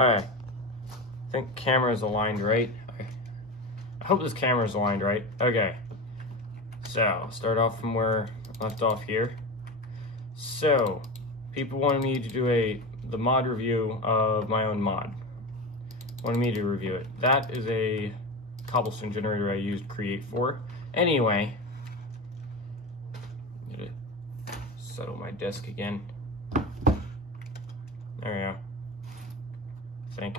Alright. I think camera's aligned right. I hope this camera's aligned right. Okay. So, start off from where I left off here. So, people wanted me to do the mod review of my own mod. Wanted me to review it. That is a cobblestone generator I used Create for. Anyway, need to settle my desk again. There we go.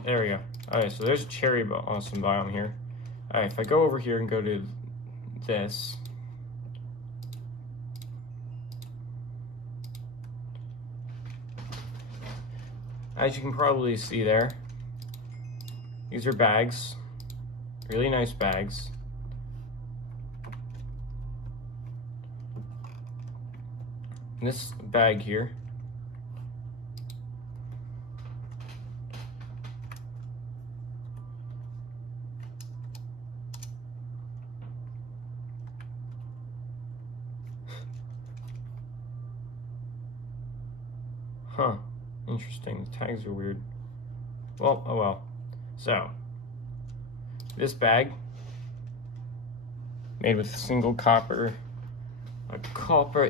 There we go. Alright, so there's a cherry awesome biome here. Alright, if I go over here and go to this, as you can probably see there, these are bags, really nice bags. And this bag here interesting, the tags are weird. Well, oh well. So, this bag, made with a single copper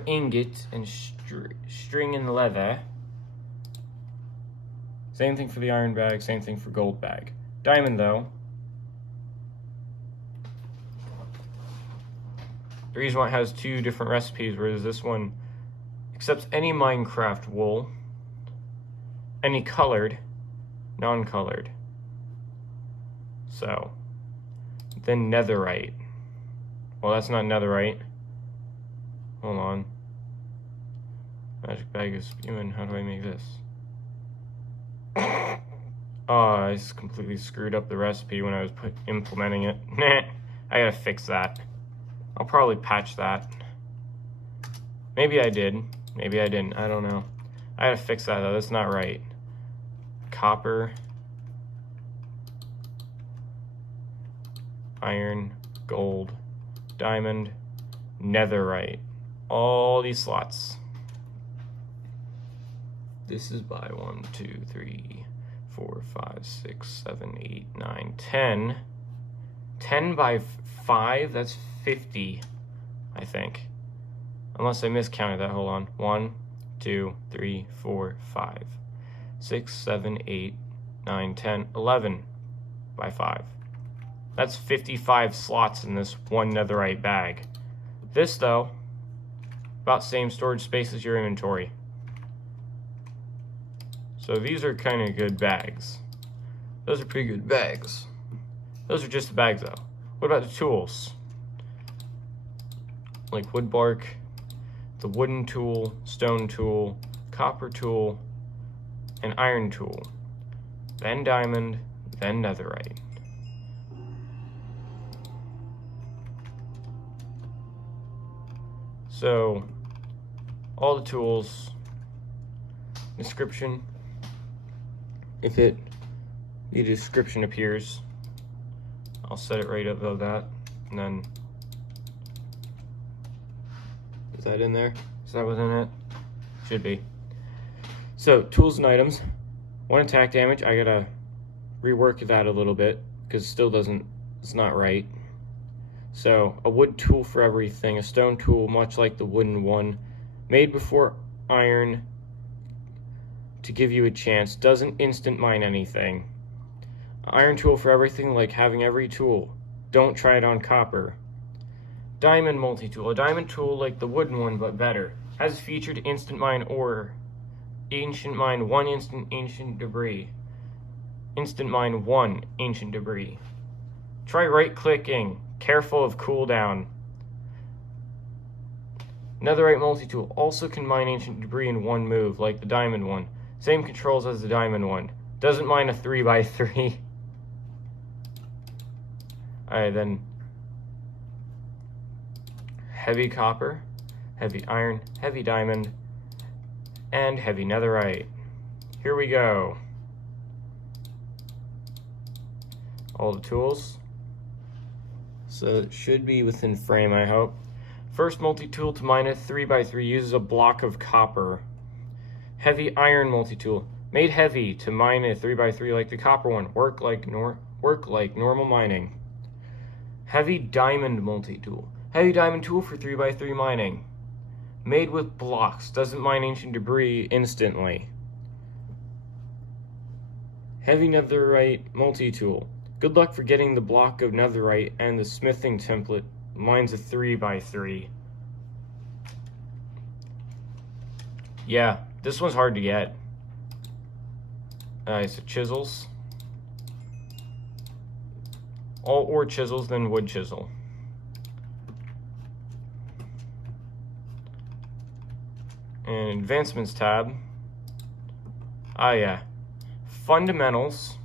ingot and string and leather. Same thing for the iron bag, same thing for gold bag. Diamond though, the reason why it has two different recipes, whereas this one accepts any Minecraft wool, any colored, non-colored. So, then netherite. Well, that's not netherite. Hold on. Magic bag is spewing. How do I make this? Oh, I just completely screwed up the recipe when I was implementing it. Nah, I gotta fix that. I'll probably patch that. Maybe I did. Maybe I didn't. I don't know. I gotta fix that though. That's not right. Copper, iron, gold, diamond, netherite. All these slots. This is by 1, 2, 3, 4, 5, 6, 7, 8, 9, 10. 10 by 5, that's 50, I think. Unless I miscounted that, hold on. 1, 2, 3, 4, 5. 6, 7, 8, 9, 10, 11 by 5. That's 55 slots in this one netherite bag. This, though, about same storage space as your inventory. So these are kind of good bags. Those are pretty good bags. Those are just the bags, though. What about the tools? Like wood bark, the wooden tool, stone tool, copper tool, an iron tool, then diamond, then netherite. So, all the tools, description, if the description appears, I'll set it right above that, and then, is that in there? Is that within it? Should be. So, tools and items. 1 attack damage, I gotta rework that a little bit, because it's not right. So, a wood tool for everything, a stone tool, much like the wooden one, made before iron to give you a chance, doesn't instant mine anything. Iron tool for everything, like having every tool. Don't try it on copper. Diamond multi-tool, a diamond tool like the wooden one, but better. Has featured instant mine ore. Ancient mine 1 instant ancient debris. Instant mine 1 ancient debris. Try right clicking. Careful of cooldown. Netherite multi-tool also can mine ancient debris in one move, like the diamond one. Same controls as the diamond one. Doesn't mine a 3x3. Alright, then. Heavy copper, heavy iron, heavy diamond, and heavy netherite. Here we go. All the tools. So it should be within frame, I hope. First multi-tool to mine a 3x3 uses a block of copper. Heavy iron multi-tool. Made heavy to mine a 3x3 like the copper one. Work like normal mining. Heavy diamond multi-tool. Heavy diamond tool for 3x3 mining. Made with blocks. Doesn't mine ancient debris instantly. Heavy netherite multi-tool. Good luck for getting the block of netherite and the smithing template. Mine's a 3x3. Yeah, this one's hard to get. So chisels. All ore chisels, then wood chisel. And advancements tab. Ah, yeah. Fundamentals.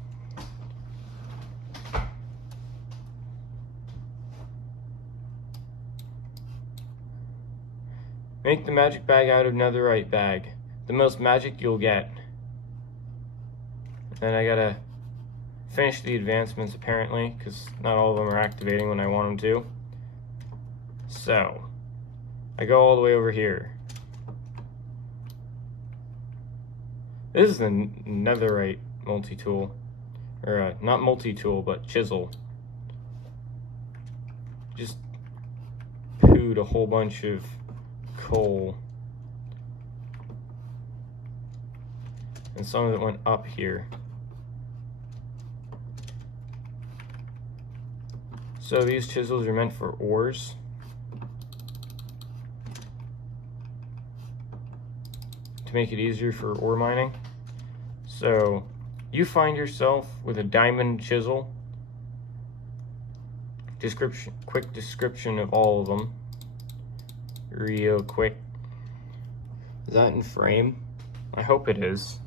Make the magic bag out of netherite bag. The most magic you'll get. Then I gotta finish the advancements apparently, because not all of them are activating when I want them to. So, I go all the way over here. This is the netherite multi-tool. Or, not multi-tool, but chisel. Just pooed a whole bunch of coal. And some of it went up here. So these chisels are meant for ores. To make it easier for ore mining. So you find yourself with a diamond chisel. Quick description of all of them. Real quick. Is that in frame? I hope it is.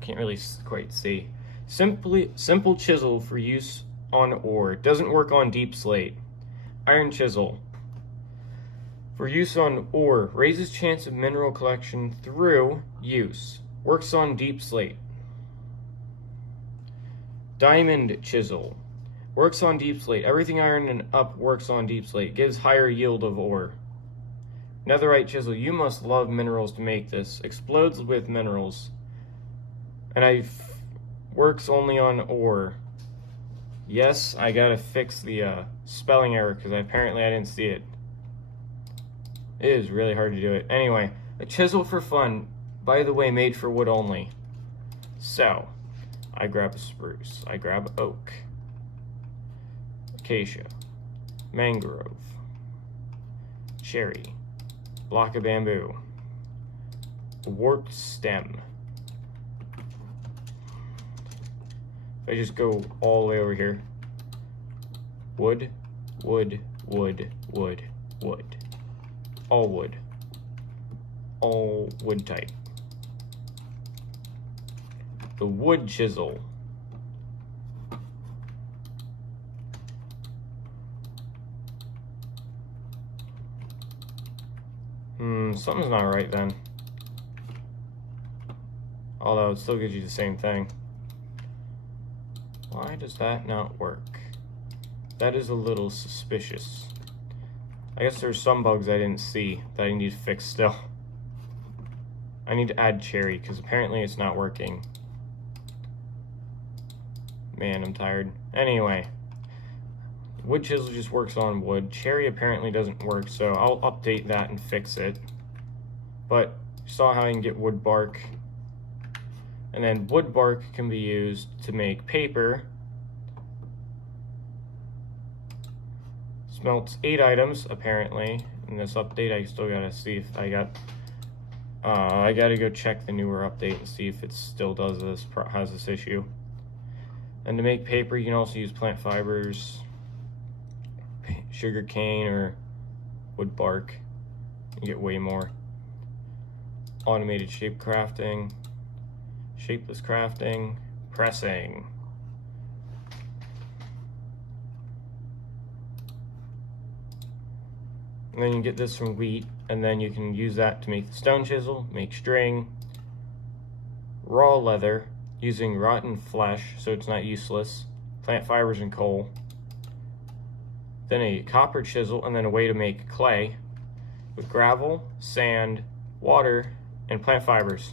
I can't really quite see. Simple chisel for use on ore. Doesn't work on deep slate. Iron chisel. For use on ore. Raises chance of mineral collection through use. Works on deep slate. Diamond chisel. Works on deep slate. Everything iron and up works on deep slate. Gives higher yield of ore. Netherite chisel. You must love minerals to make this. Explodes with minerals. And works only on ore. Yes, I gotta fix the spelling error because apparently I didn't see it. It is really hard to do it. Anyway, a chisel for fun. By the way, made for wood only. So, I grab a spruce. I grab oak. Acacia. Mangrove. Cherry. Block of bamboo. Warped stem. I just go all the way over here. Wood, wood, wood, wood, wood. All wood. All wood type. The wood chisel. Something's not right then. Although it still gives you the same thing. Why does that not work? That is a little suspicious. I guess there's some bugs I didn't see that I need to fix still. I need to add cherry because apparently it's not working. Man, I'm tired. Anyway, wood chisel just works on wood. Cherry apparently doesn't work, so I'll update that and fix it. But you saw how I can get wood bark. And then wood bark can be used to make paper. Smelts 8 items, apparently. In this update, I still gotta see if I gotta go check the newer update and see if it still does this, has this issue. And to make paper, you can also use plant fibers, sugar cane, or wood bark. You get way more. Automated shape crafting. Shapeless crafting, pressing. And then you get this from wheat, and then you can use that to make the stone chisel, make string, raw leather, using rotten flesh, so it's not useless, plant fibers and coal. Then a copper chisel, and then a way to make clay with gravel, sand, water, and plant fibers.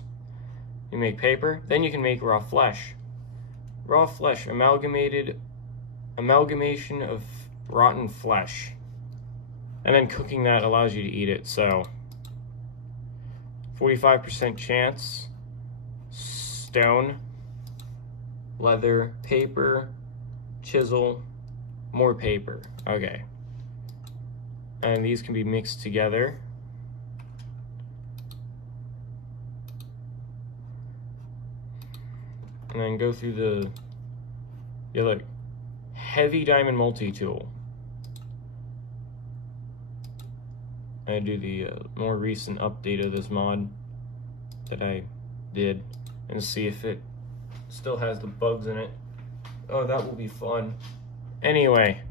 You make paper, then you can make raw flesh. Raw flesh, amalgamation of rotten flesh. And then cooking that allows you to eat it, so 45% chance, stone, leather, paper, chisel, more paper. Okay. And these can be mixed together. And then go through the, yeah, look, heavy diamond multi-tool. I do the more recent update of this mod that I did and see if it still has the bugs in it. Oh, that will be fun. Anyway,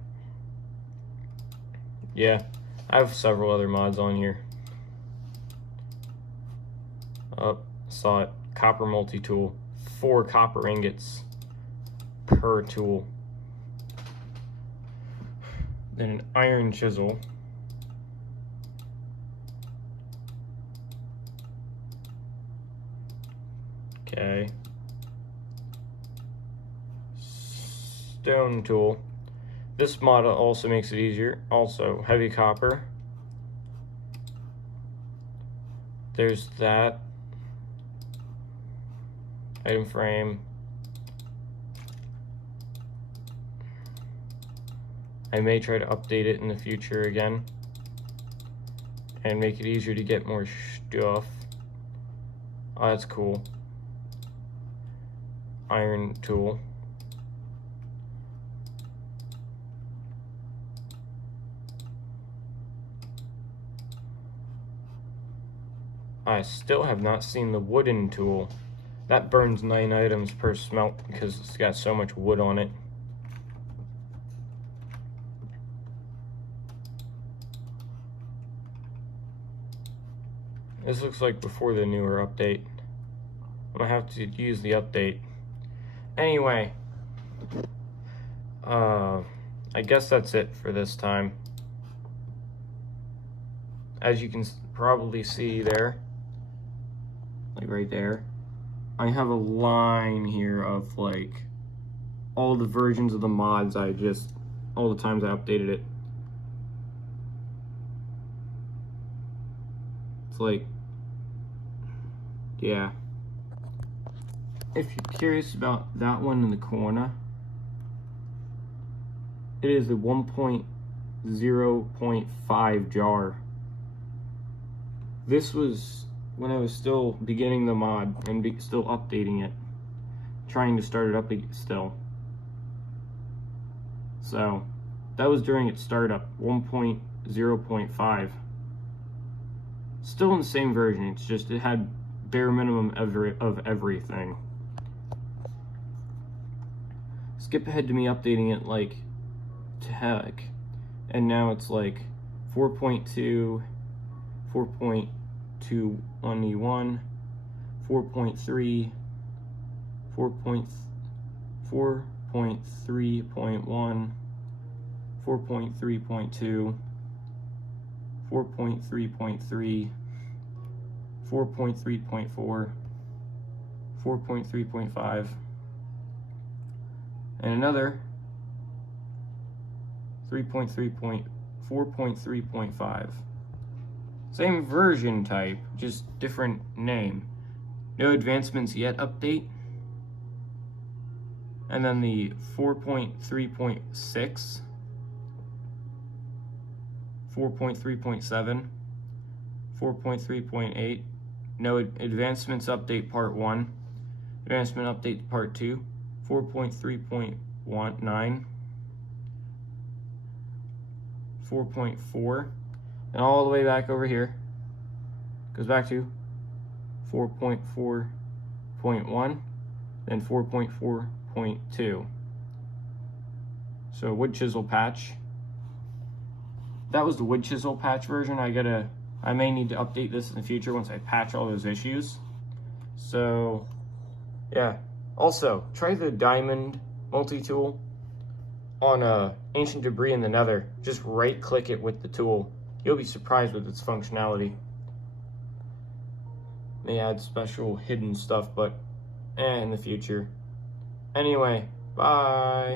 yeah, I have several other mods on here. Oh, saw it. Copper multi-tool. 4 copper ingots per tool. Then an iron chisel. Okay. Stone tool. This mod also makes it easier. Also, heavy copper. There's that. Item frame. I may try to update it in the future again and make it easier to get more stuff. Oh, that's cool. Iron tool. I still have not seen the wooden tool. That burns 9 items per smelt because it's got so much wood on it. This looks like before the newer update. I'm gonna have to use the update. Anyway, I guess that's it for this time. As you can probably see there, like right there, I have a line here of like all the versions of the mods all the times I updated it. It's like, yeah. If you're curious about that one in the corner, it is a 1.0.5 jar. This was when I was still beginning the mod and still updating it, trying to start it up still. So that was during its startup, 1.0.5. Still in the same version, it's just it had bare minimum of everything. Skip ahead to me updating it like to heck, and now it's like 4.2, 4.21E1, 4.3, 4.3.1, 4.3.2, 4.3.3, 4.3.4, 4.3.5, and another 4.3.5. Same version type, just different name. No advancements yet update. And then the 4.3.6, 4.3.7, 4.3.8, no advancements update part 1, advancement update part 2, 4.3.9, 4.4, and all the way back over here goes back to 4.4.1, then 4.4.2. So wood chisel patch. That was the wood chisel patch version. I may need to update this in the future once I patch all those issues. So yeah. Also, try the diamond multi-tool on ancient debris in the nether. Just right click it with the tool. You'll be surprised with its functionality. They add special hidden stuff, but in the future. Anyway, bye.